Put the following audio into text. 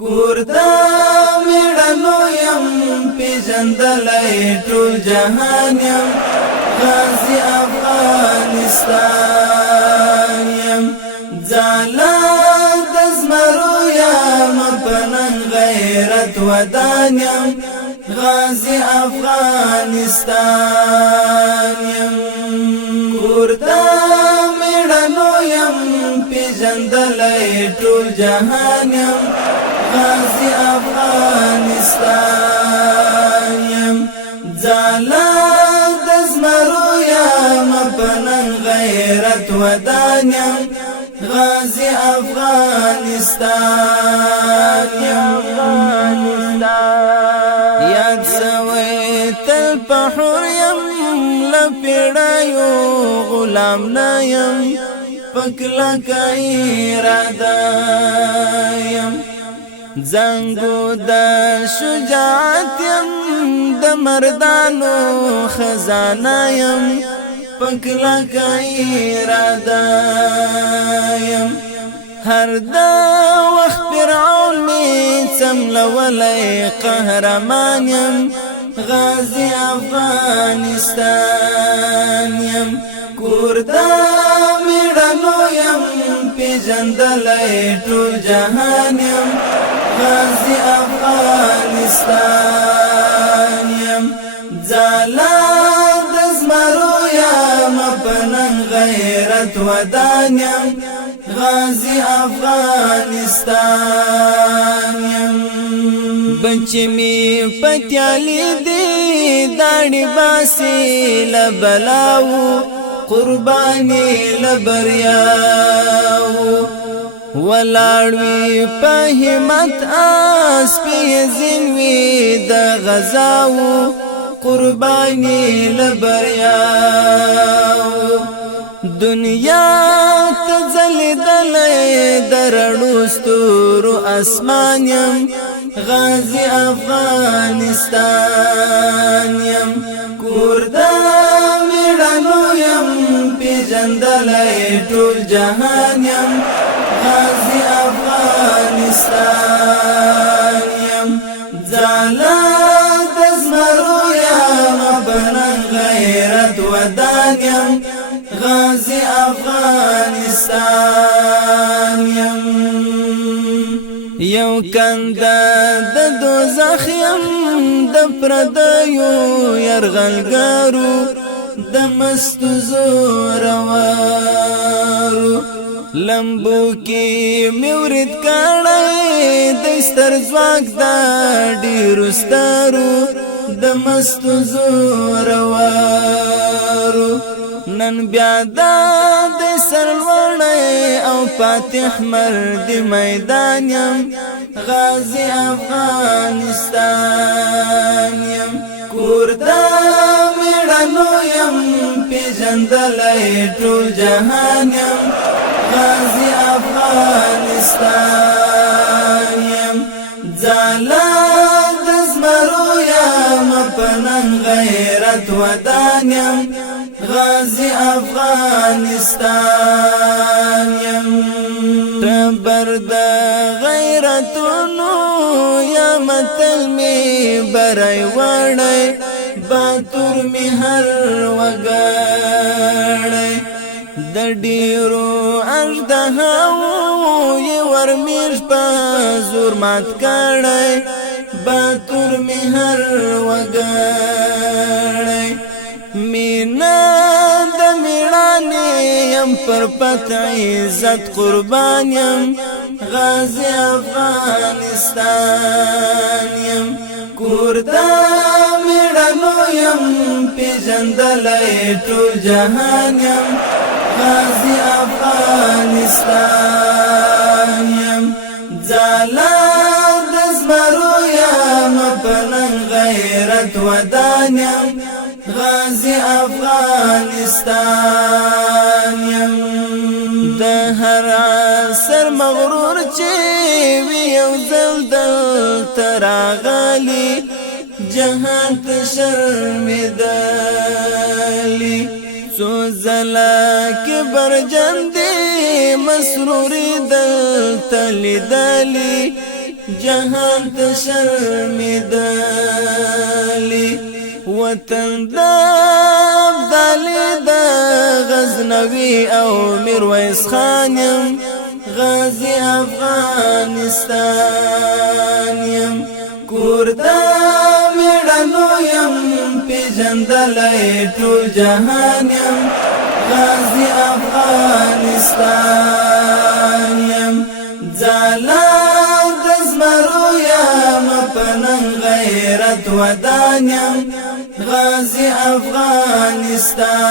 کوردا میړنو یم پیژندلای ټول جهان یم غازی افغانستان یم ځاله د زمرو یم پنن غیرت ودان یم غازی افغانستان یم کوردا میړنو یم پیژندلای ټول جهان یم غازی افغانستان یم ځاله د زمرو یم پنن غیرت ودان یم غازی افغانستان یم یاد سوی تل پحور یم لپیڑایو غلام نایم پکلا کئی رادا یم زنگو دا شجاعت یم د مردانو خزانه یم پکلا کئی رادا یم هر دا وقت فرعون می څملولی قهرمان یم غازی افغانستان یم کوردا میړنو یم پیژندلای ټول جهان یم غازی افغانستان یم ځاله د زمرو یم پنن غیرت ودان یم غازی افغانستان یم بچی می پتیالی دی داڑی باسی لبلاو قربانی لبریاو ولاړوی په همت آس په زینوی د غزاو قربانی لبریاو دنیا تزلیدل درړو ستورو اسمان یم غازی افغانستان یم کوردا میړنو یم پیژندلای ټول جهان یم غازی افغانستان یم ځاله د زمرو یم پنن غیرت ودان یم غازی افغانستان یم یو کنده د دوزخ یم د پردیو یرغلګرو د مستو زورورو لمبو کې میورید کړای د ستر ځواک د ډیرو سترو د مستو زورورو نن بیا د سرلوړی او فاتح مرد میدان یم غازی افغانستان یم کوردا میړنو یم پیژندلای ټول جهان یم غازی افغانستان یم ځاله د زمرو یم پنن غیرت ودان یم غازی افغانستان یم تبر د غیرتونو یا متل می برای وړی باتور می هر وګړی د ډیرو اژدهاو یې ورمیش په زور مات کړی باتور می هر وګړی مینا د میړانې یم پر پت عزت قربان یم غازی افغانستان یم کوردا میړنو یم پیژندلای ټول جهان یم غازی افغانستان یم ځاله د زمرو یم پنن غیرت ودان یم غازی افغانستان یم د هر عصر مغرور چې وی یو ځل دلته راغلی جهان ته شرمېدلی څو ځله کبرجن دی مسروری دلته لیدلی جهان ته شرمېدلي وطن د ابدالي د غزنوي او میرویس خان یم غازی افغانستان یم کور د میړنو یم پیژندلی ټول جهان یم غازی افغانستان یم ځاله د زمرو یم په نن غیرت ودان یم غازی افغانستان